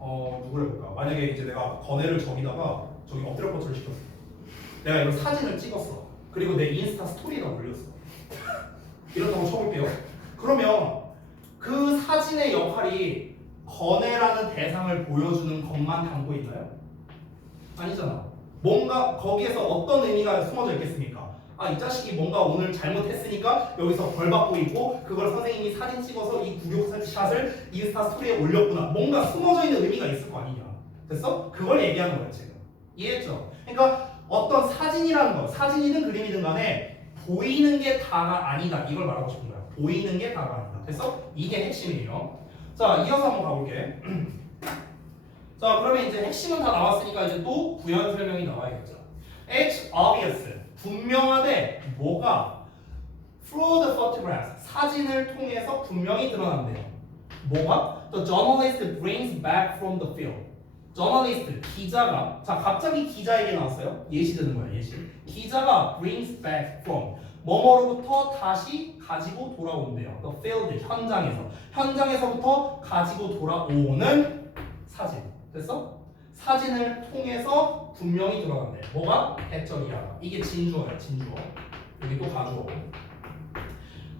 누구를 해볼까? 만약에 이제 내가 건애를 저기다가 저기 엎드려 뻗쳐를 시켰어. 내가 이걸 사진을 찍었어. 그리고 내 인스타 스토리에다 올렸어. 이렇다고 쳐볼게요. 그러면 그 사진의 역할이 건애라는 대상을 보여주는 것만 담고 있나요? 아니잖아. 뭔가 거기에서 어떤 의미가 숨어져 있겠습니까? 아, 이 자식이 뭔가 오늘 잘못했으니까 여기서 벌 받고 있고 그걸 선생님이 사진 찍어서 이 구욕샷을 인스타 스토리에 올렸구나. 뭔가 숨어져 있는 의미가 있을 거 아니냐. 됐어? 그걸 얘기하는 거야 지금. 이해했죠? 그러니까 어떤 사진이라는 거, 사진이든 그림이든 간에 보이는 게 다가 아니다. 이걸 말하고 싶은 거야. 보이는 게 다가 아니다. 됐어? 이게 핵심이에요. 자, 이어서 한번 가볼게. 자, 그러면 이제 핵심은 다 나왔으니까 이제 또 부연 설명이 나와야겠죠. It's obvious. 분명하되 뭐가 through the photographs 사진을 통해서 분명히 드러난대요. 뭐가? The journalist brings back from the field. 저널리스트 기자가 자 갑자기 기자 얘기 나왔어요. 예시 드는 거야 예시. 기자가 brings back from 뭐뭐로부터 다시 가지고 돌아온대요. The field 현장에서부터 가지고 돌아오는 사진. 됐어? 사진을 통해서 분명히 드러난대. 뭐가? 대절이야. 이게 진주어야 진주어. 여기 또 가주어.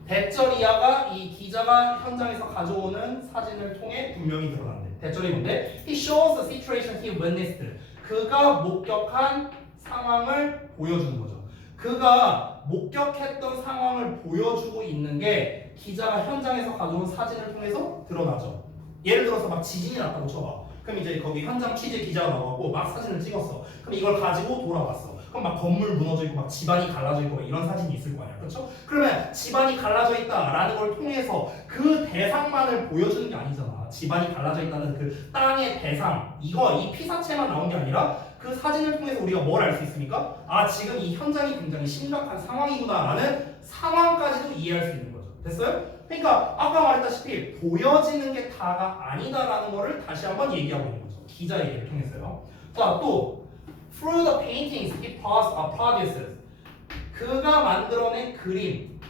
대절이야가 이 기자가 현장에서 가져오는 사진을 통해 분명히 드러난대. 대절이 뭔데? He shows the situation he witnessed. 그가 목격한 상황을 보여주는 거죠. 그가 목격했던 상황을 보여주고 있는 게 기자가 현장에서 가져온 사진을 통해서 드러나죠. 예를 들어서 막 지진이 났다고 쳐봐. 그럼 이제 거기 현장 취재 기자가 나와갖고 막 사진을 찍었어. 그럼 이걸 가지고 돌아왔어. 그럼 막 건물 무너져 있고 막 집안이 갈라져 있고 이런 사진이 있을 거 아니야, 그렇죠? 그러면 집안이 갈라져 있다라는 걸 통해서 그 대상만을 보여주는 게 아니잖아. 집안이 갈라져 있다는 그 땅의 대상, 이 피사체만 나온 게 아니라 그 사진을 통해서 우리가 뭘 알 수 있습니까? 아, 지금 이 현장이 굉장히 심각한 상황이구나라는 상황까지도 이해할 수 있는 거죠. 됐어요? 그러니까 아까 말했다시피 보여지는 게 다가 아니다라는 거를 다시 한번 얘기하고 있는 거죠. 기자 얘기를 통해서요. 자, 또 Through the paintings he produces. 그가 만들어낸 그림.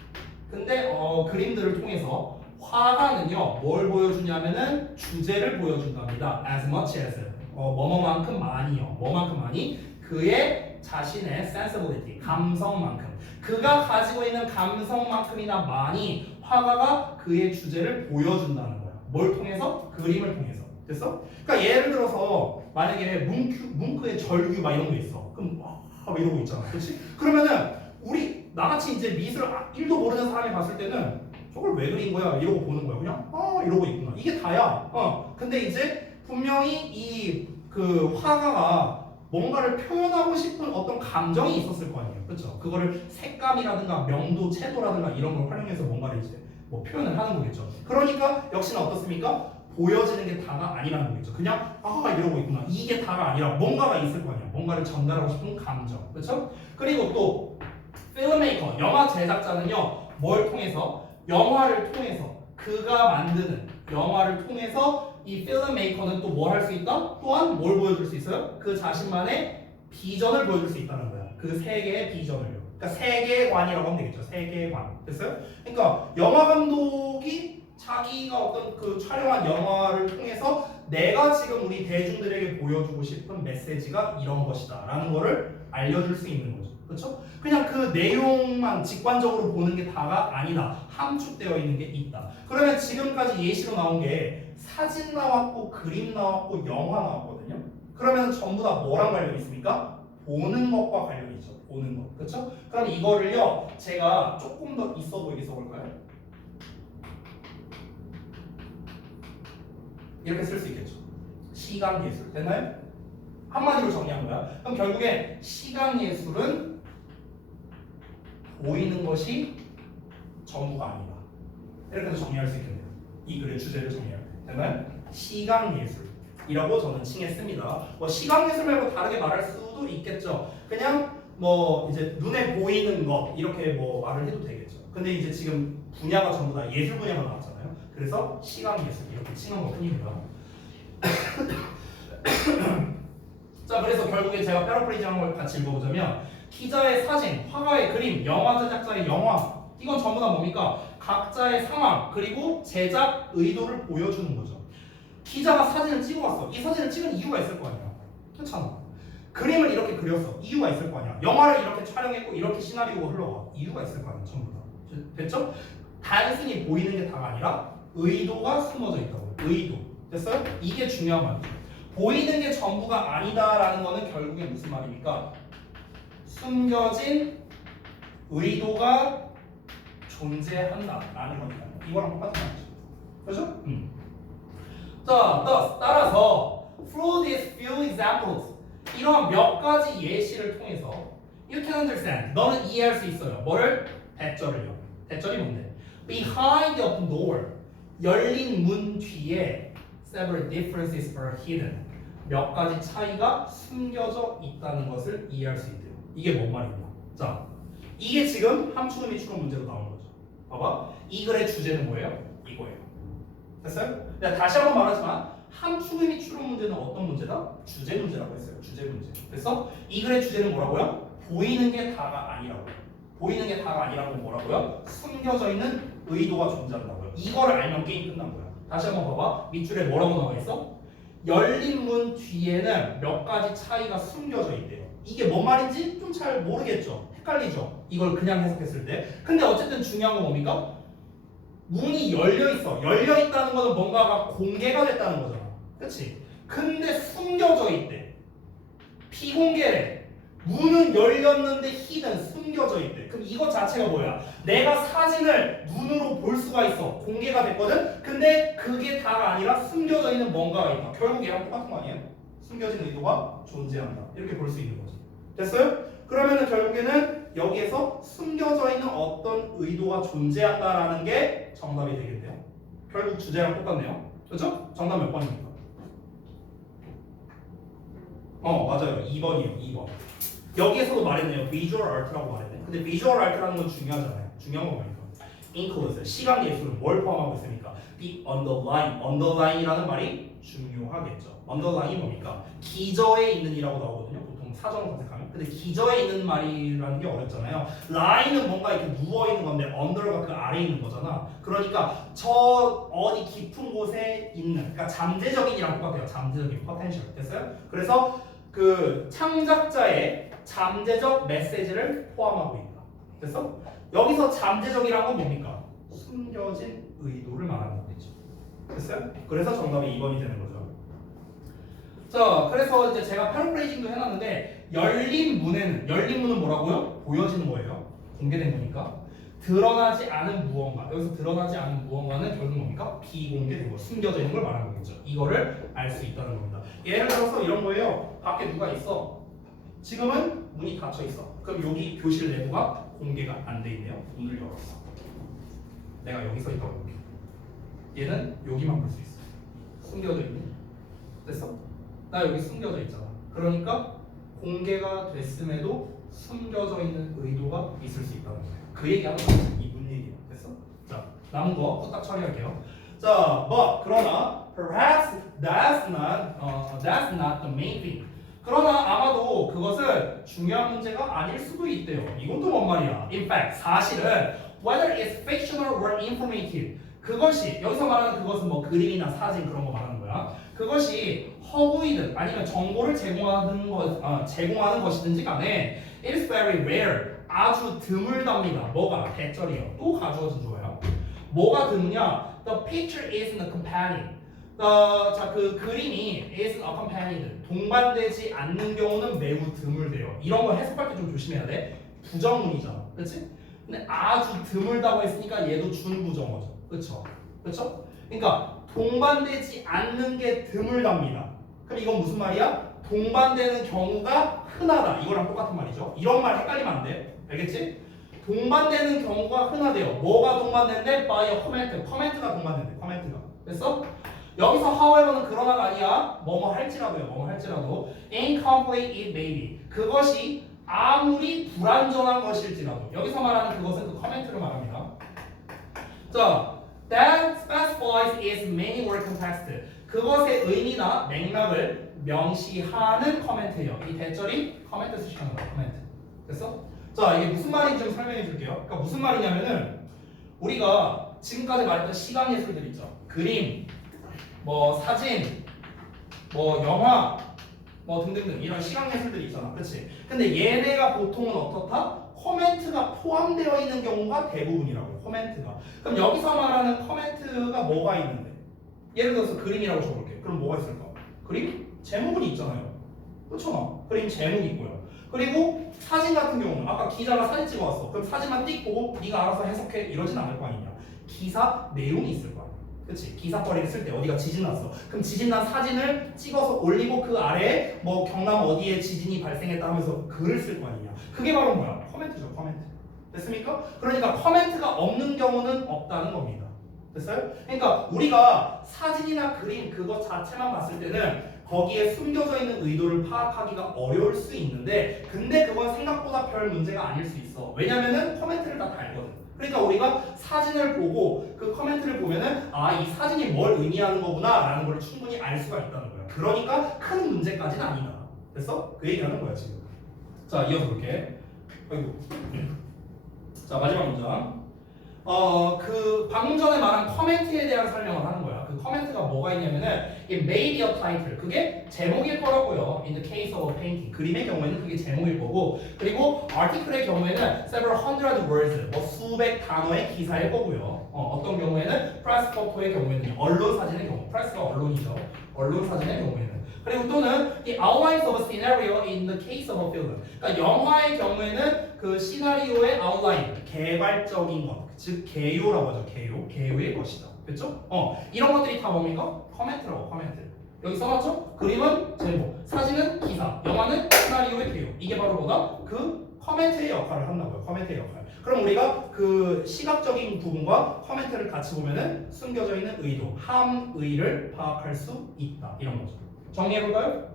근데 그림들을 통해서 화가는요 뭘 보여주냐면은 주제를 보여준답니다. As much as 뭐뭐만큼 많이요. 뭐만큼 많이 그의 자신의 sensibility 감성만큼 그가 가지고 있는 감성만큼이나 많이 화가가 그의 주제를 보여준다는 거야. 뭘 통해서? 그림을 통해서. 됐어? 그러니까 예를 들어서 만약에 뭉크의 절규 막 이런 거 있어. 그럼 막 이러고 있잖아. 그렇지? 그러면은 우리 나같이 이제 미술 1도 모르는 사람이 봤을 때는 저걸 왜 그린 거야? 이러고 보는 거야. 그냥 이러고 있구나. 이게 다야. 근데 이제 분명히 이 그 화가가 뭔가를 표현하고 싶은 어떤 감정이 있었을 거 아니에요. 그렇죠? 그거를 색감이라든가 명도, 채도라든가 이런 걸 활용해서 뭔가를 이제 뭐 표현을 하는 거겠죠. 그러니까 역시나 어떻습니까? 보여지는 게 다가 아니라는 거겠죠. 그냥 이러고 있구나. 이게 다가 아니라 뭔가가 있을 거 아니야. 뭔가를 전달하고 싶은 감정. 그렇죠? 그리고 또 필메이커, 영화 제작자는요. 뭘 통해서? 영화를 통해서 그가 만드는 영화를 통해서 이 필메이커는 또 뭘 할 수 있다? 또한 뭘 보여줄 수 있어요? 그 자신만의 비전을 보여줄 수 있다는 거야. 그 세계의 비전을요. 그러니까 세계관이라고 하면 되겠죠. 세계관. 됐어요? 그러니까 영화 감독이 자기가 어떤 그 촬영한 영화를 통해서 내가 지금 우리 대중들에게 보여주고 싶은 메시지가 이런 것이다 라는 거를 알려줄 수 있는 거죠. 그렇죠? 그냥 그 내용만 직관적으로 보는 게 다가 아니다. 함축되어 있는 게 있다. 그러면 지금까지 예시로 나온 게 사진 나왔고 그림 나왔고 영화 나왔거든요. 그러면 전부 다 뭐랑 관련이 있습니까? 보는 것과 관련이 있죠. 보는 것. 그렇죠? 그럼 이거를요. 제가 조금 더 있어 보이게 써볼까요? 이렇게 쓸 수 있겠죠. 시각예술. 됐나요? 한마디로 정리한 거야. 그럼 결국에 시각예술은 보이는 것이 전부가 아니다. 이렇게 해서 정리할 수 있겠네요. 이 글의 주제를 정리할 때. 됐나요? 시각예술이라고 저는 칭했습니다. 뭐 시각예술 말고 다르게 말할 수도 있겠죠. 그냥 뭐 이제 눈에 보이는 것 이렇게 뭐 말을 해도 되겠죠. 근데 이제 지금 분야가 전부 다 예술 분야가 나왔잖아요. 그래서 시각예술 이렇게 칭한 것 뿐입니다. 자, 그래서 결국에 제가 패러프레이즈하는 걸 같이 읽어보자면 기자의 사진, 화가의 그림, 영화 제작자의 영화 이건 전부 다 뭡니까? 각자의 상황 그리고 제작 의도를 보여주는 거죠. 기자가 사진을 찍어왔어. 이 사진을 찍은 이유가 있을 거 아니야. 그렇잖아. 그림을 이렇게 그렸어. 이유가 있을 거 아니야. 영화를 이렇게 촬영했고 이렇게 시나리오가 흘러가. 이유가 있을 거 아니야. 전부 다. 됐죠? 단순히 보이는 게 다가 아니라 의도가 숨어져 있다고. 의도. 됐어요? 이게 중요한 말이죠. 보이는 게 전부가 아니다라는 거는 결국에 무슨 말입니까? 숨겨진 의도가 존재한다라는 거니까. 이거랑 똑같은 말이죠. 그렇죠? 자, 따라서 through these few examples 이러한 몇 가지 예시를 통해서 you can understand 너는 이해할 수 있어요. 뭐를? 대절을요. 대절이 뭔데? Behind the open door 열린 문 뒤에 several differences are hidden 몇 가지 차이가 숨겨져 있다는 것을 이해할 수 있대요. 이게 뭔 말이냐? 자, 이게 지금 함축의미 추론 문제로 나오는 거죠. 봐봐, 이 글의 주제는 뭐예요? 이거예요. 됐어요? 내가 다시 한번 말하지만 함축의미 추론 문제는 어떤 문제다? 주제 문제라고 했어요. 주제 문제. 그래서 이 글의 주제는 뭐라고요? 보이는 게 다가 아니라고요. 보이는 게 다가 아니라고 뭐라고요? 숨겨져 있는 의도가 존재한다고요. 이거를 알면 게임 끝난 거야. 다시 한번 봐봐. 밑줄에 뭐라고 나와 있어? 열린 문 뒤에는 몇 가지 차이가 숨겨져 있대요. 이게 뭔 말인지 좀 잘 모르겠죠? 헷갈리죠? 이걸 그냥 해석했을 때. 근데 어쨌든 중요한 건 뭡니까? 문이 열려 있어. 열려 있다는 거는 뭔가가 공개가 됐다는 거잖아. 그치? 근데 숨겨져 있대. 비공개래. 문은 열렸는데 hidden, 숨겨져 있대. 그럼 이것 자체가 뭐야? 내가 사진을 눈으로 볼 수가 있어. 공개가 됐거든? 근데 그게 다가 아니라 숨겨져 있는 뭔가가 있다. 결국 얘랑 똑같은 거 아니에요? 숨겨진 의도가 존재한다. 이렇게 볼 수 있는 거지. 됐어요? 그러면은 결국에는 여기에서 숨겨져 있는 어떤 의도가 존재한다라는 게 정답이 되겠네요. 결국 주제랑 똑같네요. 그렇죠? 정답 몇 번입니까? 맞아요. 2번이에요. 2번. 여기에서도 말했네요. Visual Art라고 말했네. 근데 Visual Art라는 건 중요하잖아요. 중요한 건 뭐니까? includes 시각 예술은 뭘 포함하고 있습니까? The underline, underline이라는 말이 중요하겠죠. underline이 뭡니까? 기저에 있는 이라고 나오거든요. 보통 사전을 검색하면. 근데 기저에 있는 말이라는 게 어렵잖아요. line은 뭔가 이렇게 누워 있는 건데 under가 그 아래에 있는 거잖아. 그러니까 저 어디 깊은 곳에 있는, 그러니까 잠재적인이랑 똑같아요. 잠재적인 potential. 됐어요? 그래서 그 창작자의 잠재적 메시지를 포함하고 있다. 됐어? 여기서 잠재적이란 건 뭡니까? 숨겨진 의도를 말하는 거겠죠. 됐어요? 그래서 정답이 2번이 되는 거죠. 자, 그래서 이제 제가 패러프레이징도 해놨는데 열린 문은 뭐라고요? 보여지는 거예요. 공개된 거니까. 드러나지 않은 무언가. 여기서 드러나지 않은 무언가는 결국 뭡니까? 비공개된 거, 숨겨져 있는 걸 말하는 거겠죠. 이거를 알 수 있다는 겁니다. 예를 들어서 이런 거예요. 밖에 누가 있어. 지금은 문이 닫혀 있어. 그럼 여기 교실 내부가 공개가 안 돼 있네요. 문을 열었어. 내가 여기 서 있다고 볼게. 얘는 여기만 볼 수 있어. 숨겨져 있네. 됐어? 나 여기 숨겨져 있잖아. 그러니까 공개가 됐음에도 숨겨져 있는 의도가 있을 수 있다는 거예요. 그 얘기하는 거지. 이 문 얘기야. 됐어? 자, 남은 거 후딱 처리할게요. 자, 그러나 perhaps that's not the main thing. 그러나 아마도 그것은 중요한 문제가 아닐 수도 있대요. 이것도 뭔 말이야? In fact, 사실은 whether it's fictional or informative 그것이 여기서 말하는 그것은 뭐 그림이나 사진 그런 거 말하는 거야. 그것이 허구이든 아니면 정보를 제공하는 것이든지 간에 it is very rare 아주 드물답니다. 뭐가? 대절이요. 또 가주어진 조예요. 뭐가 드무냐? The picture isn't accompanied. 자, 그 그림이 isn't accompanied. 동반되지 않는 경우는 매우 드물대요. 이런 거 해석할 때 좀 조심해야 돼. 부정문이잖아. 그렇지? 근데 아주 드물다고 했으니까 얘도 준부정어죠. 그렇죠? 그렇죠? 그러니까 동반되지 않는 게 드물답니다. 그럼 이건 무슨 말이야? 동반되는 경우가 흔하다. 이거랑 똑같은 말이죠. 이런 말 헷갈리면 안 돼. 알겠지? 동반되는 경우가 흔하대요. 뭐가 동반된대? by a comment. 커멘트가 동반된대. 커멘트가. 됐어? 여기서 however는 그러나가 아니야. 뭐뭐 할지라도요. 뭐뭐 할지라도. incomplete it may be. 그것이 아무리 불완전한 것일지라도. 여기서 말하는 그것은 그 커멘트를 말합니다. 자, that specifies its meaning or context. 그것의 의미나 맥락을 명시하는 커멘트예요. 이 대절이 커멘트 쓰시는 거예요. 커멘트. 됐어? 자, 이게 무슨 말인지 좀 설명해 줄게요. 그러니까 무슨 말이냐면은 우리가 지금까지 말했던 시각 예술들 있죠. 그림, 뭐 사진, 뭐 영화, 뭐 등등등 이런 시각 예술들이 있잖아, 그렇지? 근데 얘네가 보통은 어떻다? 코멘트가 포함되어 있는 경우가 대부분이라고. 코멘트가. 그럼 여기서 말하는 코멘트가 뭐가 있는데? 예를 들어서 그림이라고 줘볼게. 그럼 뭐가 있을까? 그림? 제목은 있잖아요. 그렇잖아. 그림 제목이 있고요. 그리고 사진 같은 경우는 아까 기자가 사진 찍어왔어. 그럼 사진만 띡 보고 네가 알아서 해석해 이러진 않을 거 아니냐. 기사 내용이 있을 거야. 그렇지? 기사거리를 쓸 때 어디가 지진 났어. 그럼 지진 난 사진을 찍어서 올리고 그 아래에 뭐 경남 어디에 지진이 발생했다 하면서 글을 쓸 거 아니냐. 그게 바로 뭐야? 코멘트죠. 코멘트. 됐습니까? 그러니까 코멘트가 없는 경우는 없다는 겁니다. 됐어요? 그러니까 우리가 사진이나 그림 그것 자체만 봤을 때는 거기에 숨겨져 있는 의도를 파악하기가 어려울 수 있는데 근데 그건 생각보다 별 문제가 아닐 수 있어. 왜냐면은 코멘트를 다 달거든. 그러니까 우리가 사진을 보고 그 코멘트를 보면은 아, 이 사진이 뭘 의미하는 거구나 라는 걸 충분히 알 수가 있다는 거야. 그러니까 큰 문제까지는 아니다. 됐어? 그 얘기하는 거야 지금. 자, 이어서 볼게. 아이고. 자, 마지막 문장. 그 방금 전에 말한 커멘트에 대한 설명을 하는 거야. 그 커멘트가 뭐가 있냐면은 it may be a title. 그게 제목일 거라고요. In the case of a painting. 그림의 경우에는 그게 제목일 거고, 그리고 article의 경우에는 several hundred words. 뭐 수백 단어의 기사일 거고요. 어떤 경우에는 press photo의 경우에는 언론 사진의 경우. press가 언론이죠. 언론 사진의 경우에는. 그리고 또는 the outlines of a scenario in the case of a film. 그러니까 영화의 경우에는 그 시나리오의 아웃라인, 개발적인 것, 즉 개요라고 하죠. 개요의 것이다. 그렇죠? 이런 것들이 다 뭡니까? 커멘트라고. 커멘트. 여기 써놨죠? 그림은 제목, 사진은 기사, 영화는 시나리오의 개요. 이게 바로 뭐다? 그 커멘트의 역할을 한다고요. 커멘트의 역할. 그럼 우리가 그 시각적인 부분과 커멘트를 같이 보면은 숨겨져 있는 의도, 함의를 파악할 수 있다. 이런 거죠. 정리해볼까요?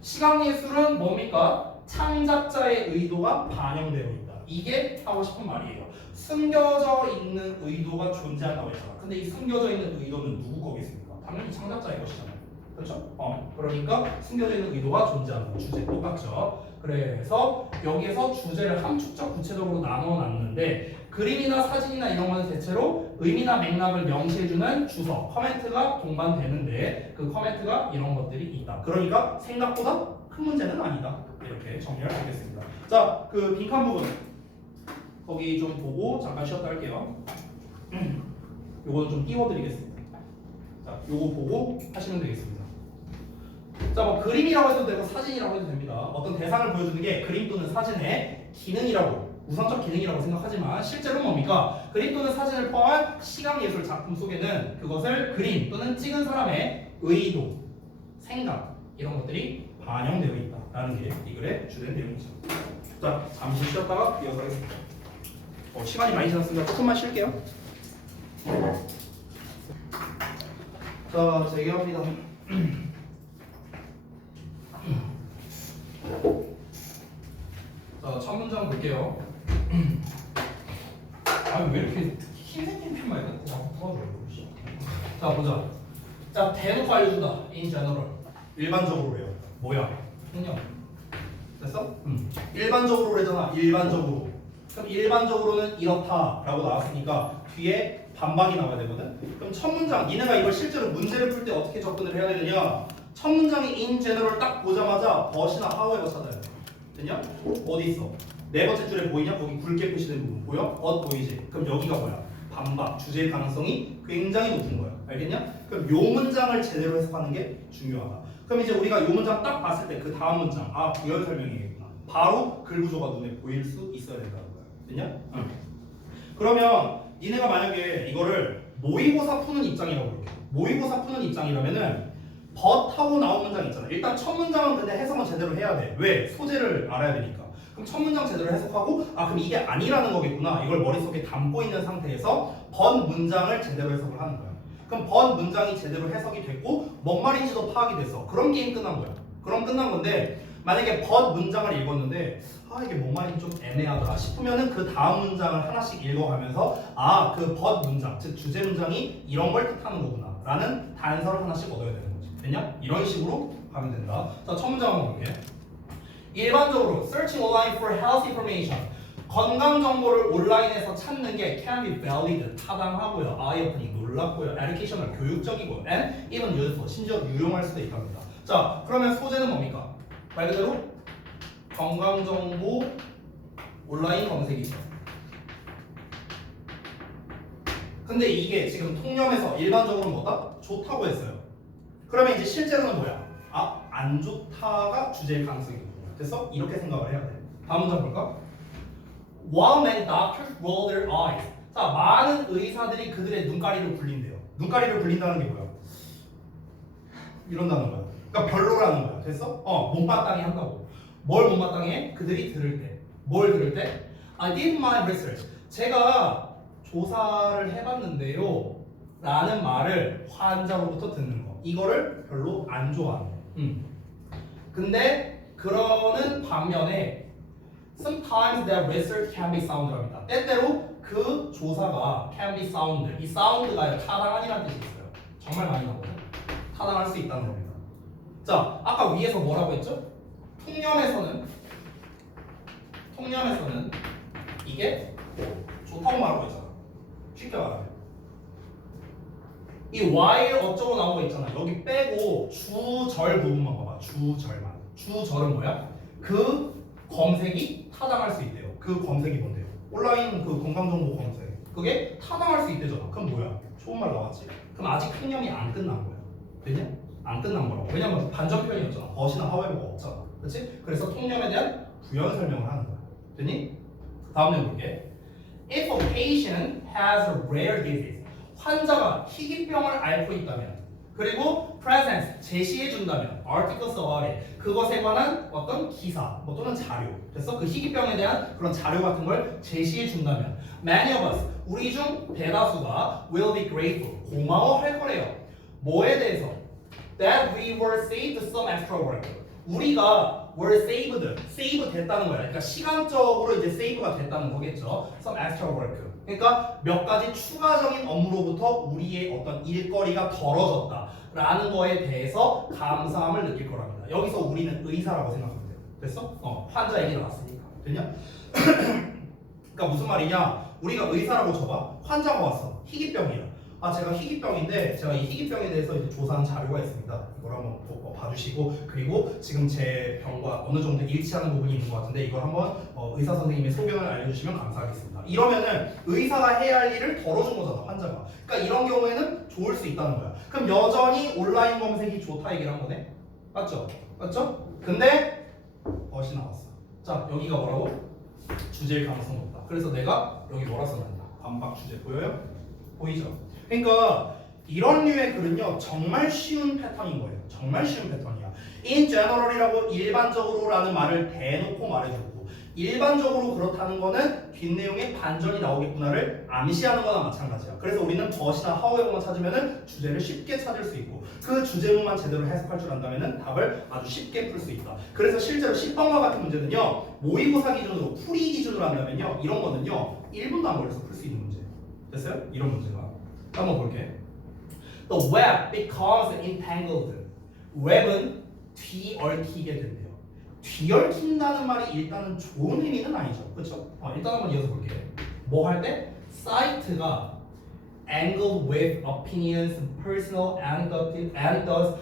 시각예술은 뭡니까? 창작자의 의도가 반영되어 있다. 이게 하고 싶은 말이에요. 숨겨져 있는 의도가 존재한다고 했잖아. 근데 이 숨겨져 있는 의도는 누구 거겠습니까? 당연히 창작자의 것이잖아요. 그렇죠? 그러니까 숨겨져 있는 의도가 존재한다. 주제 똑같죠? 그래서 여기에서 주제를 함축적 구체적으로 나눠놨는데 그림이나 사진이나 이런 거는 대체로 의미나 맥락을 명시해주는 주석, 커멘트가 동반되는데 그 커멘트가 이런 것들이 있다. 그러니까 생각보다 큰 문제는 아니다. 이렇게 정리를 하겠습니다. 자, 그 빈칸 부분 거기 좀 보고 잠깐 쉬었다 할게요. 요거는 좀 띄워드리겠습니다. 자, 요거 보고 하시면 되겠습니다. 자, 뭐 그림이라고 해도 되고 사진이라고 해도 됩니다. 어떤 대상을 보여주는 게 그림 또는 사진의 기능이라고, 우선적 기능이라고 생각하지만 실제로 뭡니까? 그림 또는 사진을 포함한 시각예술 작품 속에는 그것을 그림 또는 찍은 사람의 의도, 생각 이런 것들이 반영되어 있다라는 게 이 글의 주된 내용이죠. 자, 잠시 쉬었다가 이어서 하겠습니다. 시간이 많이 지났으니까 조금만 쉴게요. 자, 재개합니다. 자, 첫 문장 볼게요. 왜 이렇게 힘생긴 편만 있나? 도와줘요. 자, 보자. 자, 대놓고 알려준다. In general. 일반적으로 해요. 뭐야? 그냥 됐어? 일반적으로 그러잖아. 일반적으로. 그럼 일반적으로는 이렇다라고 나왔으니까 뒤에 반박이 나와야 되거든. 그럼 첫 문장, 니네가 이걸 실제로 문제를 풀 때 어떻게 접근을 해야 되느냐? 첫 문장이 in general 딱 보자마자 but이나 however 찾아야 돼. 됐냐? 어디 있어? 네 번째 줄에 보이냐? 거기 굵게 표시된 부분 보여? 보이지? 그럼 여기가 뭐야? 반박, 주제의 가능성이 굉장히 높은 거야. 알겠냐? 그럼 요 문장을 제대로 해석하는 게 중요하다. 그럼 이제 우리가 요 문장 딱 봤을 때 그 다음 문장, 부연 설명이겠구나. 바로 글 구조가 눈에 보일 수 있어야 된다는 거야. 됐냐? 응. 그러면 니네가 만약에 이거를 모의고사 푸는 입장이라고 볼게. 모의고사 푸는 입장이라면은 but 하고 나온 문장 있잖아. 일단 첫 문장은 근데 해석은 제대로 해야 돼. 왜? 소재를 알아야 되니까. 그럼 첫 문장 제대로 해석하고 그럼 이게 아니라는 거겠구나. 이걸 머릿속에 담고 있는 상태에서 but 문장을 제대로 해석을 하는 거야. 그럼 but 문장이 제대로 해석이 됐고 뭔 말인지도 파악이 됐어. 그럼 게임 끝난 거야. 그럼 끝난 건데 만약에 but 문장을 읽었는데 이게 뭔 말인지 좀 애매하다 싶으면은 그 다음 문장을 하나씩 읽어가면서 그 but 문장, 즉 주제 문장이 이런 걸 뜻하는 거구나 라는 단서를 하나씩 얻어야 되는 거지. 됐냐? 이런 식으로 가면 된다. 자, 첫 문장 한번 볼게. 일반적으로 searching online for health information, 건강 정보를 온라인에서 찾는 게 can be valid, 타당하고요. eye opening, 놀랍고요. educational 교육적이고요. and even useful 심지어 유용할 수도 있답니다. 자, 그러면 소재는 뭡니까? 말 그대로 건강정보 온라인 검색이죠. 근데 이게 지금 통념에서 일반적으로 뭐다? 좋다고 했어요. 그러면 이제 실제로는 뭐야? 아, 안 좋다가 주제일 가능성이 있거든요. 됐어? 이렇게 생각을 해야 돼. 다음 문장 볼까? While many doctors roll their eyes. 자, 많은 의사들이 그들의 눈가리를 굴린대요. 눈가리를 굴린다는 게 뭐야? 이런다는 거야. 그러니까 별로라는 거야. 됐어? 못마땅해 한다고. 뭘 못마땅해? 그들이 들을 때. 뭘 들을 때? I did my research. 제가 조사를 해봤는데요. 라는 말을 환자로부터 듣는 거. 이거를 별로 안 좋아하는 거. 근데 그러는 반면에 sometimes that research can be sound랍니다. 때때로 그 조사가 can be sound. 이 sound가 타당한이라는 뜻이 있어요. 정말 많이 나오죠. 타당할 수 있다는 겁니다. 자, 아까 위에서 뭐라고 했죠? 통념에서는 이게 좋다고 말하고 있잖아. 쉽게 말하면 이 while 어쩌고 나온 거 있잖아. 여기 빼고 주절 부분만 봐봐. 주절만. 주절은 뭐야? 그 검색이 타당할 수 있대요. 그 검색이 뭔데요? 온라인 그 건강정보 검색. 그게 타당할 수 있대잖아. 그럼 뭐야? 좋은 말 나왔지. 그럼 아직 통념이 안 끝난 거야. 되냐? 안 끝난 거라고. 왜냐면 반전 표현이었잖아. but이나 however가 없잖아. 그렇지? 그래서 통념에 대한 부연 설명을 하는 거야. 됐니? 다음 내 볼게. If a patient has a rare disease. 환자가 희귀병을 앓고 있다면, 그리고 presents 제시해 준다면, articles about it 그것에 관한 어떤 기사 뭐 또는 자료, 됐어? 그 희귀병에 대한 그런 자료 같은 걸 제시해 준다면, many of us 우리 중 대다수가 will be grateful 고마워할 거래요. 뭐에 대해서? That we were saved some extra work. 우리가 were saved, save 됐다는 거야. 그러니까 시간적으로 이제 save가 됐다는 거겠죠. some extra work. 그러니까 몇 가지 추가적인 업무로부터 우리의 어떤 일거리가 덜어졌다라는 거에 대해서 감사함을 느낄 거랍니다. 여기서 우리는 의사라고 생각하면 돼요. 됐어? 환자 얘기 나왔으니까. 됐냐? 그러니까 무슨 말이냐? 우리가 의사라고 쳐봐. 환자가 왔어. 희귀병이야. 아, 제가 희귀병인데 제가 이 희귀병에 대해서 이제 조사한 자료가 있습니다. 이걸 한번 봐주시고, 그리고 지금 제 병과 어느 정도 일치하는 부분이 있는 것 같은데 이걸 한번 의사 선생님의 소견을 알려주시면 감사하겠습니다. 이러면은 의사가 해야 할 일을 덜어준 거잖아, 환자가. 그러니까 이런 경우에는 좋을 수 있다는 거야. 그럼 여전히 온라인 검색이 좋다 얘기를 한 거네. 맞죠? 맞죠? 근데 멋이 나왔어. 자, 여기가 뭐라고? 주제일 가능성 높다. 그래서 내가 여기 뭐라 써놨냐? 반박 주제 보여요? 보이죠? 그러니까 이런 류의 글은요 정말 쉬운 패턴인 거예요. 정말 쉬운 패턴이야. In general이라고 일반적으로라는 말을 대놓고 말해주고, 일반적으로 그렇다는 거는 뒷내용에 반전이 나오겠구나를 암시하는 거나 마찬가지야. 그래서 우리는 but이나 however만 찾으면은 주제를 쉽게 찾을 수 있고, 그 주제문만 제대로 해석할 줄 안다면은 답을 아주 쉽게 풀 수 있다. 그래서 실제로 10번과 같은 문제는요 모의고사 기준으로, 풀이 기준으로 한다면요 이런 거는요 1분도 안 걸려서 풀 수 있는 문제. 됐어요? 이런 문제가. 한번 볼게. The web becomes entangled. 웹은 뒤얽히게 된대요. 뒤얽힌다는 말이 일단은 좋은 의미는 아니죠. 그렇죠? 일단 한번 이어서 볼게. 뭐 할 때? 사이트가 angled with opinions, personal anecdotes,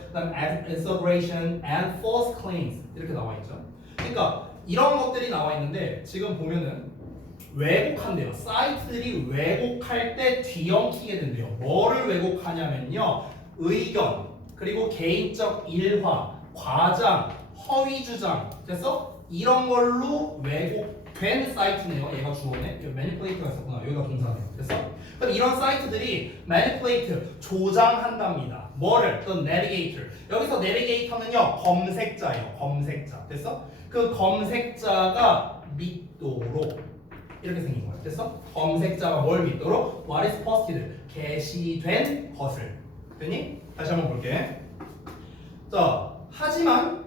exaggeration, and false claims 이렇게 나와 있죠. 그러니까 이런 것들이 나와 있는데 지금 보면은 왜곡한대요. 사이트들이 왜곡할 때 뒤엉키게 된대요. 뭐를 왜곡하냐면요, 의견, 그리고 개인적 일화, 과장, 허위 주장, 됐어? 이런 걸로 왜곡된 사이트네요. 얘가 주어네. manipulate가 있었구나. 여기가 동사네요. 됐어? 그럼 이런 사이트들이 manipulate, 조장한답니다. 뭐를? The navigator. 여기서 navigator는요 검색자예요. 검색자. 됐어? 그 검색자가 믿도록 이렇게 생긴 거야. 됐어? 검색자가 뭘 믿도록? What is posted? 게시된 것을. 됐니? 다시 한번 볼게. 자, 하지만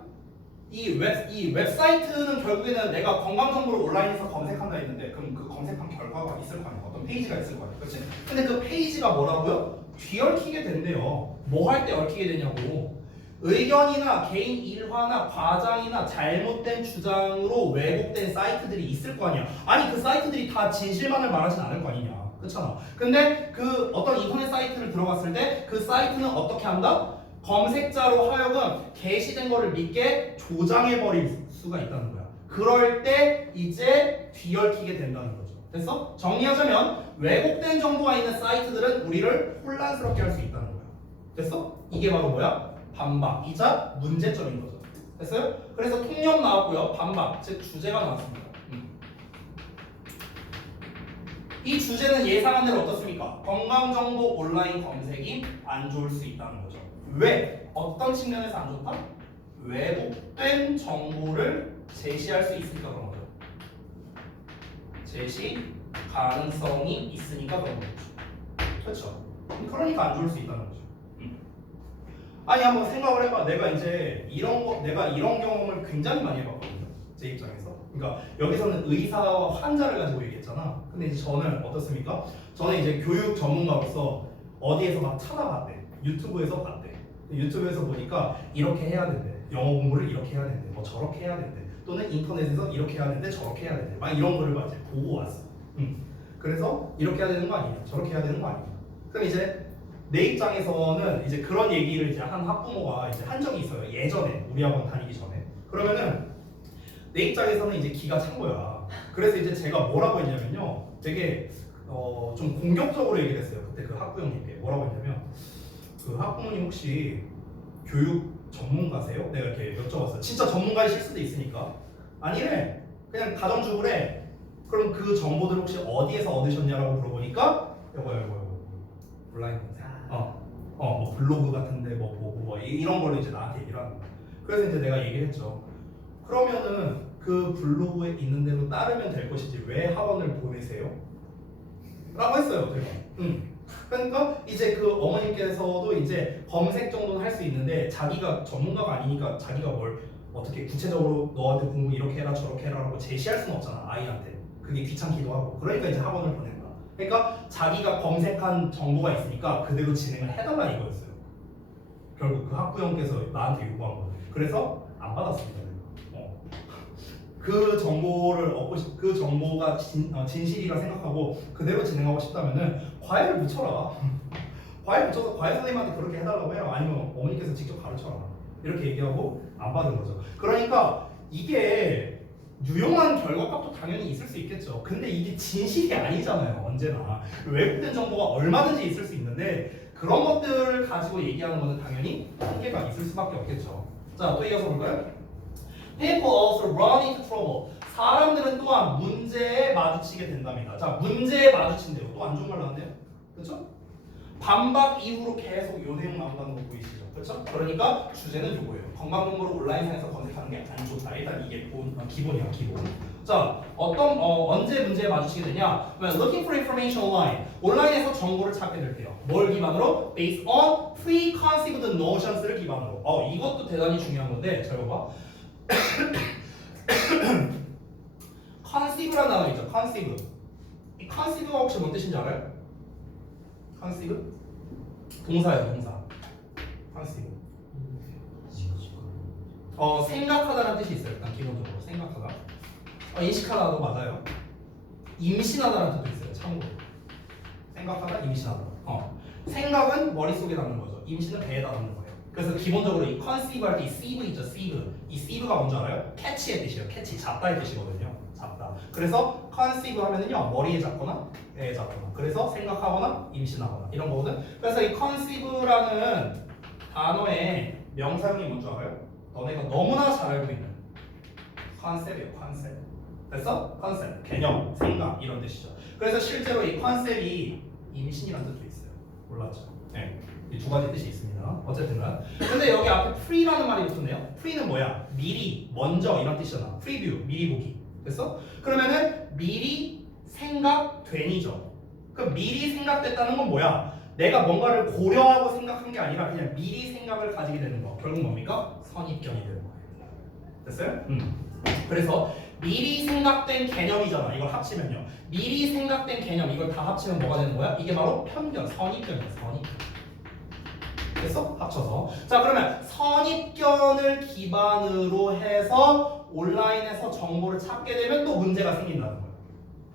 이 웹사이트는 결국에는 내가 건강 정보를 온라인에서 검색한다 했는데, 그럼 그 검색한 결과가 있을 거 아니야. 어떤 페이지가 있을 거 아니야. 그렇지? 근데 그 페이지가 뭐라고요? 뒤얽히게 된대요. 뭐 할 때 얽히게 되냐고. 의견이나 개인 일화나 과장이나 잘못된 주장으로 왜곡된 사이트들이 있을 거 아니야. 아니 그 사이트들이 다 진실만을 말하진 않을 거 아니냐. 그렇잖아. 근데 그 어떤 인터넷 사이트를 들어갔을 때 그 사이트는 어떻게 한다? 검색자로 하여금 게시된 거를 믿게 조장해 버릴 수가 있다는 거야. 그럴 때 이제 뒤얽히게 된다는 거죠. 됐어? 정리하자면 왜곡된 정보가 있는 사이트들은 우리를 혼란스럽게 할 수 있다는 거야. 됐어? 이게 바로 뭐야? 반박이자 문제점인 거죠. 됐어요? 그래서 통념 나왔고요. 반박, 즉 주제가 나왔습니다. 이 주제는 예상한 대로 어떻습니까? 건강정보 온라인 검색이 안 좋을 수 있다는 거죠. 왜? 어떤 측면에서 안 좋다? 왜곡된 정보를 제시할 수 있으니까 그런 거죠. 제시 가능성이 있으니까 그런 거죠. 그렇죠? 그러니까 안 좋을 수 있다는 거죠. 아니 한번 생각을 해봐. 내가 이런 경험을 굉장히 많이 해봤거든요. 제 입장에서. 그러니까 여기서는 의사와 환자를 가지고 얘기했잖아. 근데 이제 저는 어떻습니까? 저는 이제 교육 전문가로서 어디에서 막 찾아봤대. 유튜브에서 봤대. 유튜브에서 보니까 이렇게 해야 된대. 영어 공부를 이렇게 해야 된대. 뭐 저렇게 해야 된대. 또는 인터넷에서 이렇게 해야 된대. 저렇게 해야 된대. 막 이런 거를 막 이제 보고 왔어. 그래서 이렇게 해야 되는 거 아니냐? 저렇게 해야 되는 거 아니냐? 그럼 이제 내 입장에서는 이제 그런 얘기를 이제 한 학부모가 이제 한 적이 있어요. 예전에 우리 학원 다니기 전에. 그러면은 내 입장에서는 이제 기가 찬 거야. 그래서 이제 제가 뭐라고 했냐면요. 되게 좀 공격적으로 얘기를 했어요. 그때 그 학부형님께 뭐라고 했냐면 그 학부모님 혹시 교육 전문가세요? 내가 이렇게 여쭤봤어요. 진짜 전문가이실 수도 있으니까. 아니래. 그냥 가정주부래. 그럼 그 정보들 혹시 어디에서 얻으셨냐라고 물어보니까 요거 온라인 검색. 뭐 블로그 같은데 뭐 보고 뭐 이런 걸로 이제 나한테 얘기를 하는 거야. 그래서 이제 내가 얘기를 했죠. 그러면은 그 블로그에 있는 대로 따르면 될 것이지 왜 학원을 보내세요? 라고 했어요, 제가. 그러니까 이제 그 어머님께서도 이제 검색 정도는 할 수 있는데 자기가 전문가가 아니니까 자기가 뭘 어떻게 구체적으로 너한테 공부 이렇게 해라 저렇게 해라라고 제시할 수는 없잖아, 아이한테. 그게 귀찮기도 하고. 그러니까 이제 학원을 보낸다. 그러니까 자기가 검색한 정보가 있으니까 그대로 진행을 해달라 이거였어요. 결국 그 학부형께서 나한테 요구한 거예요. 그래서 안 받았습니다. 그 정보를 그 정보가 진실이라 생각하고 그대로 진행하고 싶다면은 과외를 붙여라. 과외 붙여서 과외 선생님한테 그렇게 해달라고 해라. 아니면 어머니께서 직접 가르쳐라. 이렇게 얘기하고 안 받은 거죠. 그러니까 이게 유용한 결과값도 당연히 있을 수 있겠죠. 근데 이게 진실이 아니잖아요. 언제나 왜곡된 정보가 얼마든지 있을 수 있는데 그런 것들을 가지고 얘기하는 것은 당연히 한계가 있을 수밖에 없겠죠. 자, 또 이어서 볼까요? People also run into trouble. 사람들은 또한 문제에 마주치게 된답니다. 자, 문제에 마주친대요. 또 안 좋은 말 나왔네요. 그렇죠? 반박 이후로 계속 요 내용 나온다는 거 보이시죠? 그렇죠? 그러니까 주제는 요거예요. 건강정보를 온라인상에서 검색하는 게 안 좋다. 일단 이게 기본이야, 기본. 자, 언제 문제에 마주치게 되냐? When looking for information online. 온라인에서 정보를 찾게 될 때요. 뭘 기반으로? Based on preconceived notions를 기반으로. 이것도 대단히 중요한 건데, 잘 봐봐. conceive라는 단어 있죠. conceive. 이 conceive가 혹시 뭔 뜻인지 알아요? conceive? 동사예요, 동사. conceive. 생각하다라는 뜻이 있어요. 일단 기본적으로 생각하다. 인식하다도 맞아요. 임신하다라는 뜻도 있어요. 참고로. 생각하다, 임신하다. 생각은 머릿속에 담는 거죠. 임신은 배에다 담는 거예요. 그래서 기본적으로 이 conceive 할 때 이 sieve 있죠, sieve. 이 sieve가 뭔지 알아요? catch의 뜻이에요. catch, 잡다의 뜻이거든요. 잡다. 그래서 conceive 하면은요, 머리에 잡거나 배에 잡거나. 그래서 생각하거나 임신하거나 이런 거거든. 그래서 이 conceive라는 단어의 명사형이 뭔지 알아요? 너네가 너무나 잘 알고 있는 컨셉이에요. 컨셉. 됐어? 컨셉, 개념, 생각 이런 뜻이죠. 그래서 실제로 이 컨셉이 임신이라는 뜻도 있어요. 몰랐죠? 네. 이 두 가지 뜻이 있습니다. 어쨌든간. 근데 여기 앞에 pre라는 말이 붙었네요. pre는 뭐야? 미리, 먼저 이런 뜻이잖아. preview, 미리 보기. 됐어? 그러면은 미리 생각된이죠. 그럼 미리 생각됐다는 건 뭐야? 내가 뭔가를 고려하고 생각한 게 아니라 그냥 미리 생각을 가지게 되는 거. 결국 뭡니까? 선입견이 되는 거예요. 됐어요? 그래서 미리 생각된 개념이잖아. 이걸 합치면요. 미리 생각된 개념 이걸 다 합치면 뭐가 되는 거야? 이게 바로 편견, 선입견이야. 선입견. 됐어? 합쳐서. 자, 그러면 선입견을 기반으로 해서 온라인에서 정보를 찾게 되면 또 문제가 생긴다는 거예요.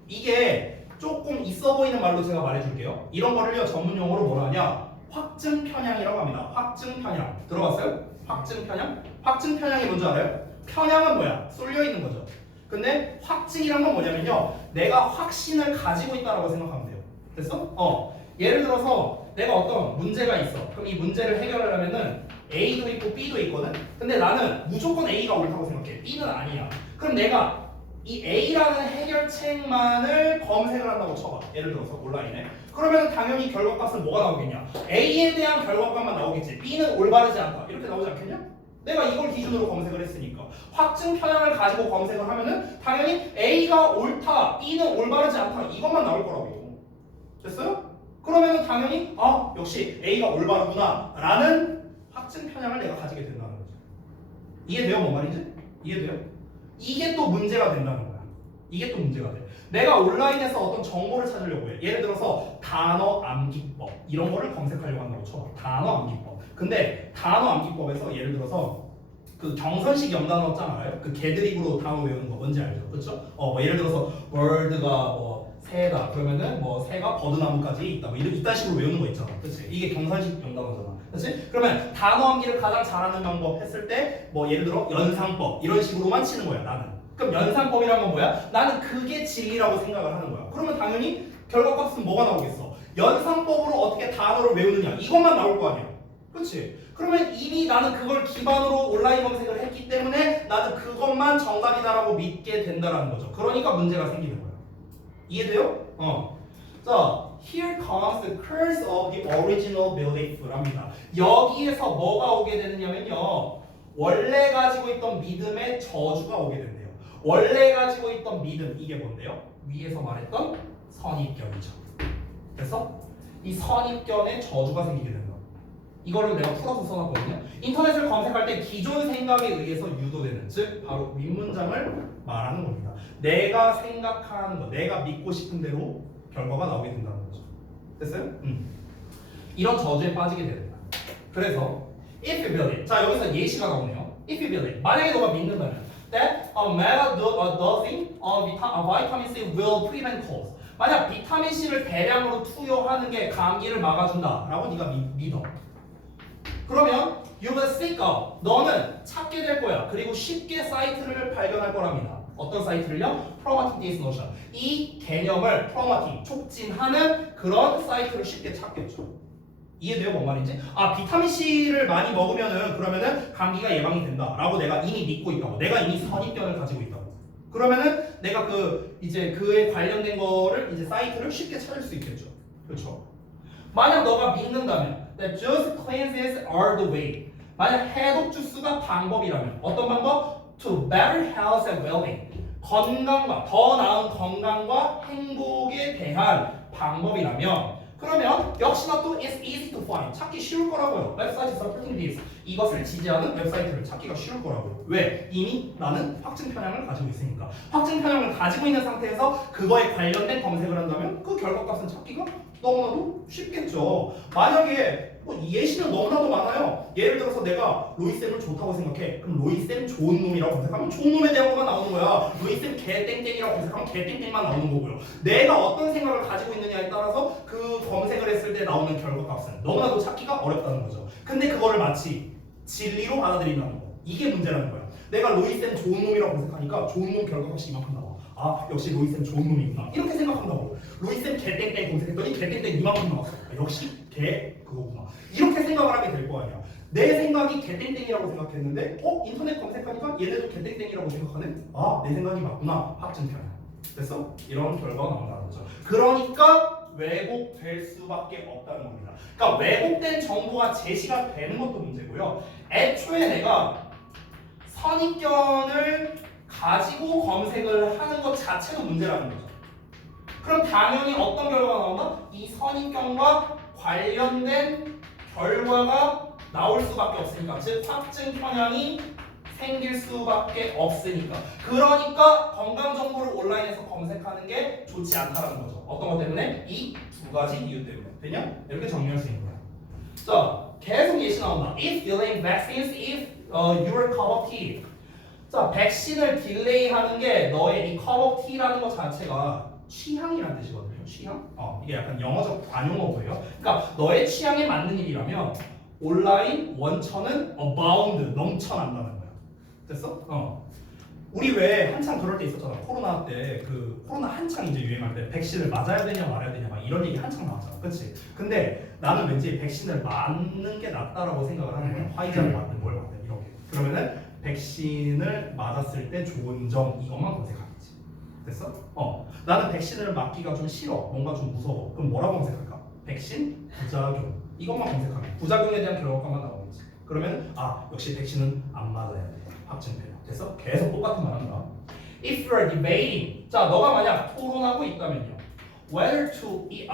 이게 조금 있어 보이는 말로 제가 말해줄게요. 이런 거를요 전문 용어로 뭐라 하냐? 확증 편향이라고 합니다. 확증 편향. 들어봤어요? 확증 편향? 확증 편향이 뭔지 알아요? 편향은 뭐야? 쏠려 있는 거죠. 근데 확증이란 건 뭐냐면요, 내가 확신을 가지고 있다라고 생각하면 돼요. 됐어? 예를 들어서 내가 어떤 문제가 있어. 그럼 이 문제를 해결하려면은 A도 있고 B도 있거든. 근데 나는 무조건 A가 옳다고 생각해. B는 아니야. 그럼 내가 이 A라는 해결책만을 검색을 한다고 쳐봐. 예를 들어서 온라인에. 그러면 당연히 결과값은 뭐가 나오겠냐? A에 대한 결과값만 나오겠지. B는 올바르지 않다. 이렇게 나오지 않겠냐? 내가 이걸 기준으로 검색을 했으니까. 확증 편향을 가지고 검색을 하면은 당연히 A가 옳다, B는 올바르지 않다. 이것만 나올 거라고. 됐어요? 그러면은 당연히 역시 A가 올바르구나 라는 확증 편향을 내가 가지게 된다는 거죠. 이해돼요? 뭔 말인지? 이해돼요? 이게 또 문제가 된다는 거야. 이게 또 문제가 돼. 내가 온라인에서 어떤 정보를 찾으려고 해. 예를 들어서 단어 암기법 이런 거를 검색하려고 한다고 쳐봐. 단어 암기법. 근데 단어 암기법에서 예를 들어서 그 경선식 영단어장 알아요? 그 개드립으로 단어 외우는 거 뭔지 알죠? 그렇죠? 뭐 예를 들어서 word가 뭐 새다 그러면은 뭐 새가 버드나무까지 있다 뭐 이런 식으로 외우는 거 있잖아. 그렇지? 이게 경선식 영단어잖아. 그렇지? 그러면 단어 암기를 가장 잘하는 방법 했을 때 뭐 예를 들어 연상법 이런 식으로만 치는 거야 나는. 그럼 연상법이란 건 뭐야? 나는 그게 진리라고 생각을 하는 거야. 그러면 당연히 결과값은 뭐가 나오겠어? 연상법으로 어떻게 단어를 외우느냐 이것만 나올 거 아니야. 그렇지? 그러면 이미 나는 그걸 기반으로 온라인 검색을 했기 때문에 나는 그것만 정답이다라고 믿게 된다라는 거죠. 그러니까 문제가 생기는 거야. 이해돼요? 자, here comes the curse of the original belief랍니다. 여기에서 뭐가 오게 되느냐면요, 원래 가지고 있던 믿음의 저주가 오게 된대요. 원래 가지고 있던 믿음 이게 뭔데요? 위에서 말했던 선입견이죠. 됐어? 이 선입견의 저주가 생기게 된다. 이거를 내가 풀어서 써놨거든요. 인터넷을 검색할 때 기존 생각에 의해서 유도되는, 즉 바로 윗문장을 말하는 겁니다. 내가 생각하는 거, 내가 믿고 싶은 대로 결과가 나오게 된다는 거죠. 됐어요? 이런 저주에 빠지게 됩니다. 그래서 if you believe, 자 여기서 예시가 나오네요. if you believe, 만약에 너가 믿는다면 that a mega dosing of vitamin C will prevent colds. 만약 비타민 C를 대량으로 투여하는 게 감기를 막아준다라고 네가 믿어. 그러면 you will seek out. 너는 찾게 될 거야. 그리고 쉽게 사이트를 발견할 거랍니다. 어떤 사이트를요? Promoting this notion. 이 개념을 promoting, 촉진하는 그런 사이트를 쉽게 찾겠죠. 이해돼요? 뭔 말인지? 비타민 C를 많이 먹으면은 그러면은 감기가 예방이 된다라고 내가 이미 믿고 있다고. 내가 이미 선입견을 가지고 있다고. 그러면은 내가 이제 그에 관련된 거를 이제 사이트를 쉽게 찾을 수 있겠죠. 그렇죠? 만약 너가 믿는다면 that juice cleanses are the way. 만약 해독 주스가 방법이라면 어떤 방법? To better health and well-being. 건강과 더 나은 건강과 행복에 대한 방법이라면 그러면 역시나 또 it's easy to find. 찾기 쉬울 거라고요. 웹사이트 supporting this. 이것을 지지하는 웹사이트를 찾기가 쉬울 거라고요. 왜? 이미 나는 확증 편향을 가지고 있으니까. 확증 편향을 가지고 있는 상태에서 그거에 관련된 검색을 한다면 그 결과값은 찾기가 너무나도 쉽겠죠. 만약에 예시는 너무나도 많아요. 예를 들어서 내가 로이쌤을 좋다고 생각해. 그럼 로이쌤 좋은 놈이라고 검색하면 좋은 놈에 대한 것만 나오는 거야. 로이쌤 개땡땡이라고 검색하면 개땡땡만 나오는 거고요. 내가 어떤 생각을 가지고 있느냐에 따라서 그 검색을 했을 때 나오는 결과값은 너무나도 찾기가 어렵다는 거죠. 근데 그거를 마치 진리로 받아들인다는 거. 이게 문제라는 거야. 내가 로이쌤 좋은 놈이라고 검색하니까 좋은 놈 결과값이 이만큼 나와. 역시 로이쌤 좋은 놈이구나. 이렇게 생각한다고. 로이쌤 개땡땡 검색했더니 개땡땡 이만큼 나왔어. 역시 개 그거구나. 이렇게 생각을 하게 될 거 아니야. 내 생각이 개땡땡이라고 생각했는데 인터넷 검색하니까 얘네도 개땡땡이라고 생각하네? 내 생각이 맞구나. 확증 편향. 됐어? 이런 결과가 나온다는 거죠. 그러니까 왜곡될 수밖에 없다는 겁니다. 그러니까 왜곡된 정보가 제시가 되는 것도 문제고요. 애초에 내가 선입견을 가지고 검색을 하는 것 자체도 문제라는 거죠. 그럼 당연히 어떤 결과가 나온다? 이 선입견과 관련된 결과가 나올 수밖에 없으니까, 즉 확증 편향이 생길 수밖에 없으니까. 그러니까 건강 정보를 온라인에서 검색하는 게 좋지 않다는 거죠. 어떤 것 때문에? 이 두 가지 이유 때문에. 되냐? 이렇게 정리할 수 있는 거야. 자, 계속 예시 나온다. If delaying vaccines, if your cup of tea. 자, 백신을 딜레이하는 게 너의 이 cup of tea라는 것 자체가 취향이란 뜻이거든요. 취향? 이게 약간 영어적 관용어고요. 그러니까 너의 취향에 맞는 일이라면 온라인 원천은 abound 넘쳐난다는 거야. 됐어? 우리 왜 한창 그럴 때 있었잖아. 코로나 때 코로나 한창 이제 유행할 때 백신을 맞아야 되냐 말아야 되냐 막 이런 얘기 한창 나왔잖아. 그렇지? 근데 나는 왠지 백신을 맞는 게 낫다라고 생각을 하는 거야. 화이자를 맞든 뭘 맞든 이렇게. 그러면은 백신을 맞았을 때 좋은 점 이것만 검색하겠지. 됐어? 나는 백신을 맞기가 좀 싫어. 뭔가 좀 무서워. 그럼 뭐라고 검색할까? 백신 부작용 이것만 검색하면 부작용에 대한 결과만 나오겠지. 그러면 역시 백신은 안 맞아야 돼. 확증돼요. 됐어? 계속 똑같은 말 한다. If you're debating, 자 너가 만약 토론하고 있다면요. Whether to eat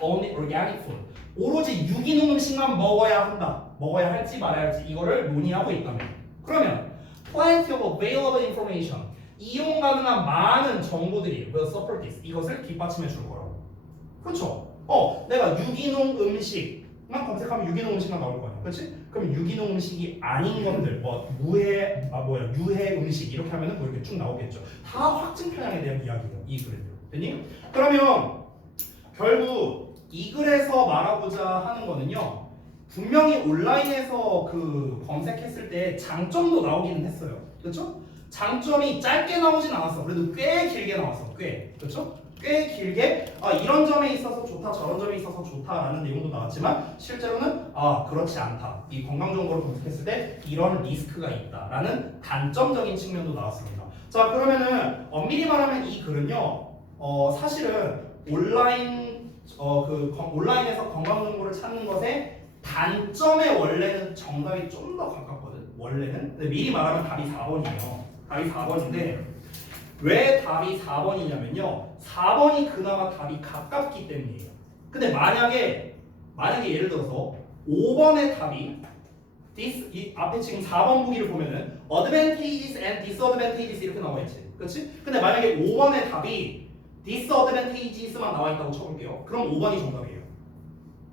only organic food, 오로지 유기농 음식만 먹어야 한다. 먹어야 할지 말아야 할지 이거를 논의하고 있다면, 그러면 plenty of available information, 이용 가능한 많은 정보들이 will support this, 이것을 뒷받침해 줄 거라고. 그렇죠? 내가 유기농 음식만 검색하면 유기농 음식만 나올 거 아니야, 그렇지? 그럼 유기농 음식이 아닌 것들, 유해 음식 이렇게 하면은 뭐 이렇게 쭉 나오겠죠. 다 확증 편향에 대한 이야기예요, 이 글들. 됐니? 그러면 결국 이 글에서 말하고자 하는 거는요. 분명히 온라인에서 검색했을 때 장점도 나오기는 했어요. 그렇죠? 장점이 짧게 나오진 않았어. 그래도 꽤 길게 나왔어. 그렇죠? 꽤 길게 이런 점에 있어서 좋다, 저런 점에 있어서 좋다라는 내용도 나왔지만 실제로는 그렇지 않다. 이 건강 정보를 검색했을 때 이런 리스크가 있다라는 단점적인 측면도 나왔습니다. 자, 그러면은 엄밀히 말하면 이 글은요. 사실은 온라인에서 건강 정보를 찾는 것에 단점에 원래는 정답이 좀 더 가깝거든. 원래는. 근데 미리 말하면 답이 4번이에요. 답이 4번인데 왜 답이 4번이냐면요. 4번이 그나마 답이 가깝기 때문이에요. 근데 만약에 예를 들어서 5번의 답이 이 앞에 지금 4번 보기를 보면은 advantages and disadvantages 이렇게 나와 있지. 그렇지? 근데 만약에 5번의 답이 disadvantages만 나와 있다고 쳐볼게요. 그럼 5번이 정답이에요.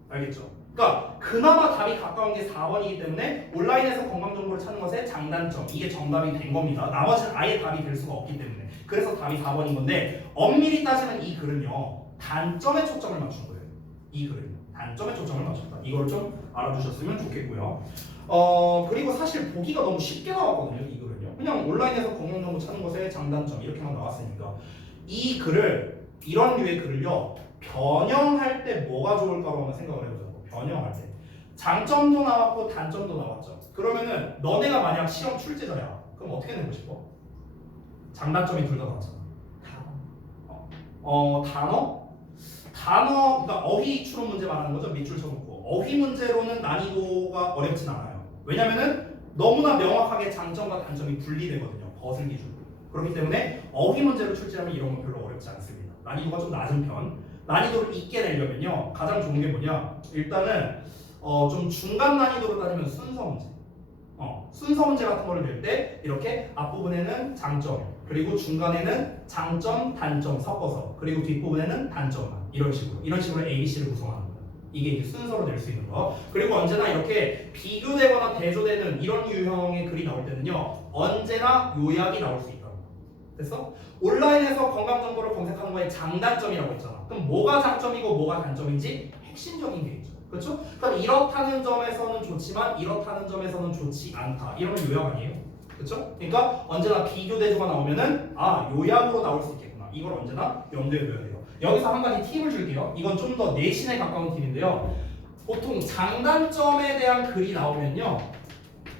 알겠죠? 그러니까 그나마 답이 가까운 게 4번이기 때문에 온라인에서 건강 정보를 찾는 것의 장단점, 이게 정답이 된 겁니다. 나머지는 아예 답이 될 수가 없기 때문에. 그래서 답이 4번인 건데 엄밀히 따지면 이 글은요. 단점에 초점을 맞춘 거예요. 이 글은요. 단점에 초점을 맞췄다. 이걸 좀 알아두셨으면 좋겠고요. 그리고 사실 보기가 너무 쉽게 나왔거든요. 이 글은요. 그냥 온라인에서 건강 정보 찾는 것의 장단점 이렇게만 나왔으니까 이 글을, 이런 류의 글을요. 변형할 때 뭐가 좋을까로 한번 생각을 해보자고. 변형할 때 장점도 나왔고 단점도 나왔죠. 그러면은 너네가 만약 시험 출제자야. 그럼 어떻게 내고 싶어? 장단점이 둘 다 나왔잖아. 단어, 그러니까 어휘 추론 문제 말하는 거죠. 밑줄 쳐놓고 어휘 문제로는 난이도가 어렵진 않아요. 왜냐면은 너무나 명확하게 장점과 단점이 분리되거든요. 버슬 기준으로. 그렇기 때문에 어휘 문제로 출제하면 이런 건 별로 어렵지 않습니다. 난이도가 좀 낮은 편. 난이도를 있게 내려면요 가장 좋은 게 뭐냐, 일단은 좀 중간 난이도로 따지면 순서 문제, 순서 문제 같은 거를 낼 때 이렇게 앞부분에는 장점, 그리고 중간에는 장점, 단점 섞어서, 그리고 뒷부분에는 단점만, 이런 식으로 ABC를 구성하는 거예요. 이게 이제 순서로 낼 수 있는 거. 그리고 언제나 이렇게 비교되거나 대조되는 이런 유형의 글이 나올 때는요 언제나 요약이 나올 수 있다는 거. 됐어? 온라인에서 건강 정보를 검색하는 거에 장단점이라고 했잖아. 그럼 뭐가 장점이고 뭐가 단점인지 핵심적인 게 있죠. 그렇죠? 그럼 이렇다는 점에서는 좋지만 이렇다는 점에서는 좋지 않다. 이러면 요약 아니에요? 그렇죠? 그러니까 언제나 비교 대조가 나오면은 요약으로 나올 수 있겠구나. 이걸 언제나 염두에 둬야 돼요. 여기서 한 가지 팁을 줄게요. 이건 좀 더 내신에 가까운 팁인데요. 보통 장단점에 대한 글이 나오면요,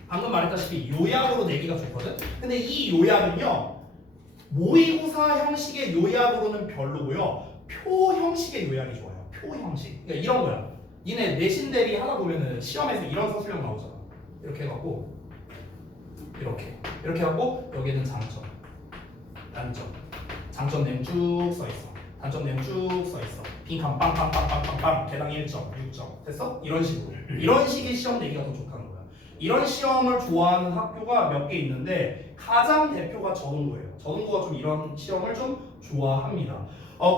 방금 말했다시피 요약으로 내기가 좋거든. 근데 이 요약은요 모의고사 형식의 요약으로는 별로고요. 표 형식의 요약이 좋아요. 표 형식. 그러니까 이런 거야. 니네 내신 대비 하다 보면은 시험에서 이런 서술형 나오잖아. 이렇게 해갖고 이렇게 하고 여기는 장점, 단점, 장점 내용 쭉 써있어. 단점 내용 쭉 써있어. 빈칸 빵빵빵빵빵빵 개당 1점, 6점. 됐어? 이런 식으로. 이런 식의 시험 내기가 더 좋다는 거야. 이런 시험을 좋아하는 학교가 몇 개 있는데 가장 대표가 저동고예요. 저동고가 좀 이런 시험을 좀 좋아합니다.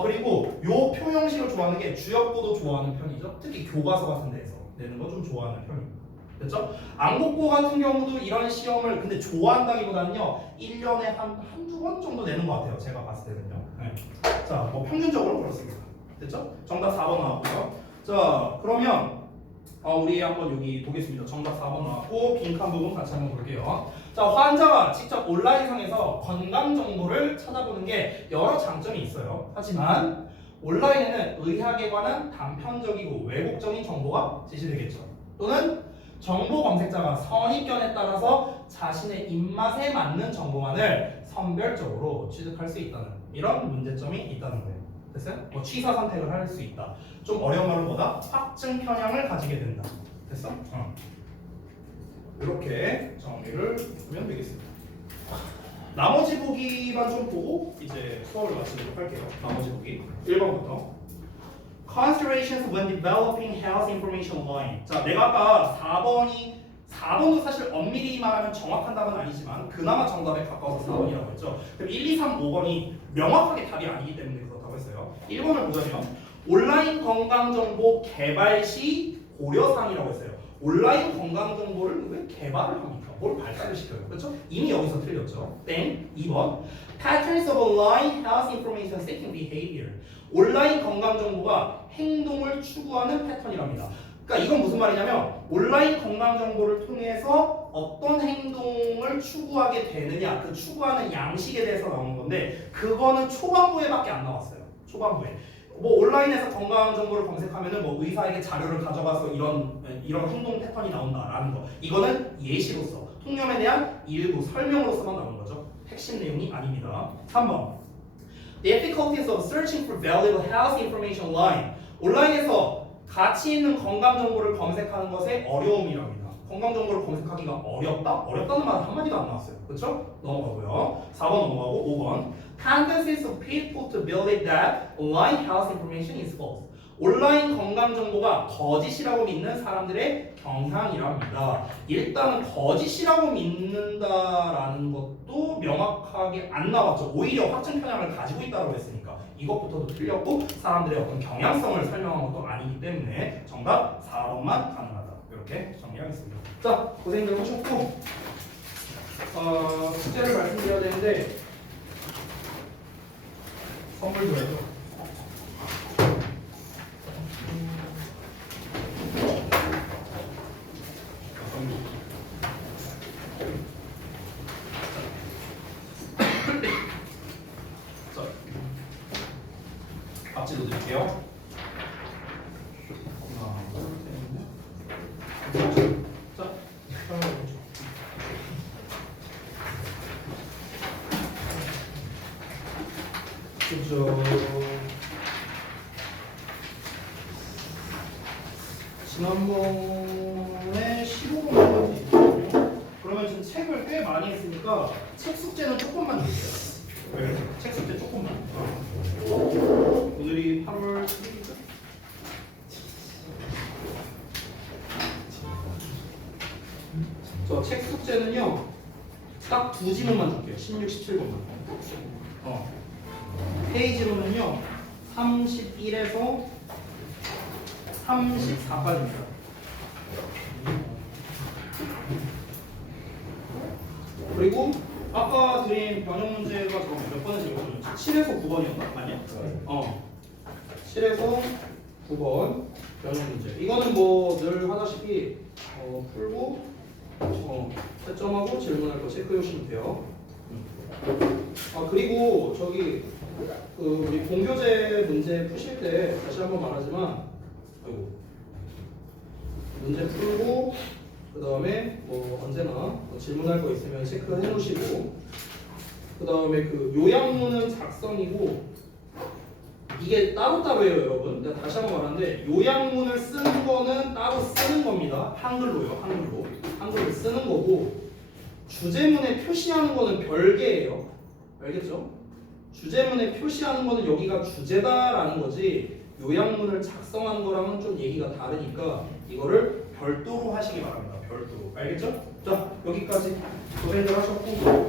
그리고 요 표 형식을 좋아하는 게 주역고도 좋아하는 편이죠. 특히 교과서 같은 데서 내는 거 좀 좋아하는 편입니다. 됐죠? 안국고 같은 경우도 이런 시험을 근데 좋아한다기보다는요 1년에 한두 번 정도 내는 것 같아요. 제가 봤을 때는요. 네. 자, 뭐 평균적으로 그렇습니다. 됐죠? 정답 4번 나왔고요. 자, 그러면 우리 한번 여기 보겠습니다. 정답 4번 나왔고 빈칸 부분 같이 한번 볼게요. 자, 환자가 직접 온라인상에서 건강 정보를 찾아보는 게 여러 장점이 있어요. 하지만 온라인에는 의학에 관한 단편적이고 왜곡적인 정보가 제시되겠죠. 또는 정보 검색자가 선입견에 따라서 자신의 입맛에 맞는 정보만을 선별적으로 취득할 수 있다는 이런 문제점이 있다는 거예요. 됐어요? 뭐 취사 선택을 할 수 있다. 좀 어려운 말로 뭐다? 확증 편향을 가지게 된다. 됐어? 이렇게 정리를 하면 되겠습니다. 나머지 보기만 좀 보고 이제 수업을 마치도록 할게요. 나머지 보기 1번부터 Considerations when developing health information online. 자, 내가 아까 4번도 사실 엄밀히 말하면 정확한 답은 아니지만 그나마 정답에 가까워서 4번이라고 했죠. 그럼 1, 2, 3, 5번이 명확하게 답이 아니기 때문에 그렇다고 했어요. 1번을 보자면 온라인 건강정보 개발 시 고려사항이라고 했어요. 온라인 건강정보를 왜 개발을 합니까? 뭘 발달을 시켜요? 그렇죠? 이미 여기서 틀렸죠. 땡. 2번 Patterns of online health information seeking behavior. 온라인 건강정보가 행동을 추구하는 패턴이랍니다. 그러니까 이건 무슨 말이냐면 온라인 건강정보를 통해서 어떤 행동을 추구하게 되느냐 그 추구하는 양식에 대해서 나오는 건데 그거는 초반부에밖에 안 나왔어요. 초반부에. 뭐 온라인에서 건강 정보를 검색하면은 뭐 의사에게 자료를 가져가서 이런 행동 패턴이 나온다라는 거. 이거는 예시로서 통념에 대한 일부 설명으로서만 나오는 거죠. 핵심 내용이 아닙니다. 3번. The difficulties of searching for valuable health information online. 온라인에서 가치 있는 건강 정보를 검색하는 것의 어려움이랍니다. 건강 정보를 검색하기가 어렵다? 어렵다는 말은 한마디도 안 나왔어요. 그렇죠? 넘어가고요. 4번 넘어가고 5번. Tendencies of people to believe that online health information is false. 온라인 건강 정보가 거짓이라고 믿는 사람들의 경향이랍니다. 일단은 거짓이라고 믿는다라는 것도 명확하게 안 나왔죠. 오히려 확증 편향을 가지고 있다고 했으니까 이것부터도 틀렸고 사람들의 어떤 경향성을 설명한 것도 아니기 때문에 정답 4번만 가능하다. 이렇게 정리하겠습니다. 자, 고생들 하셨고 숙제를 말씀드려야 되는데 선물 줘야죠. 앞지도 드릴게요. 자, 그죠. 지난번에 15번까지 있거든요. 그러면 지금 책을 꽤 많이 했으니까 책 숙제는 조금만 드릴게요. 네, 책 숙제 조금만. 오늘이 8월 7일이죠? 저 책 숙제는요 딱 두 지문만 줄게요. 16, 17번만. 페이지로는요 31에서 34까지입니다. 그리고 아까 드린 변형 문제가 저 몇 번인지 읽어줘요. 7에서 9번이었나? 아니야? 7에서 9번 변형 문제. 이거는 뭐 늘 하다시피 풀고 채점하고 질문할 거 체크해 주시면 돼요. 그리고 저기 우리 공교재 문제 푸실 때 다시 한번 말하지만 문제 풀고 그 다음에 뭐 언제나 질문할 거 있으면 체크해 놓으시고 그 다음에 그 요약문은 작성이고 이게 따로따로예요 여러분. 내가 다시 한번 말하는데 요약문을 쓰는 거는 따로 쓰는 겁니다. 한글로요. 한글로 쓰는 거고 주제문에 표시하는 거는 별개예요. 알겠죠? 주제문에 표시하는 거는 여기가 주제다라는 거지 요약문을 작성하는 거랑은 좀 얘기가 다르니까 이거를 별도로 하시기 바랍니다. 별도로. 알겠죠? 자, 여기까지 고생들 하셨고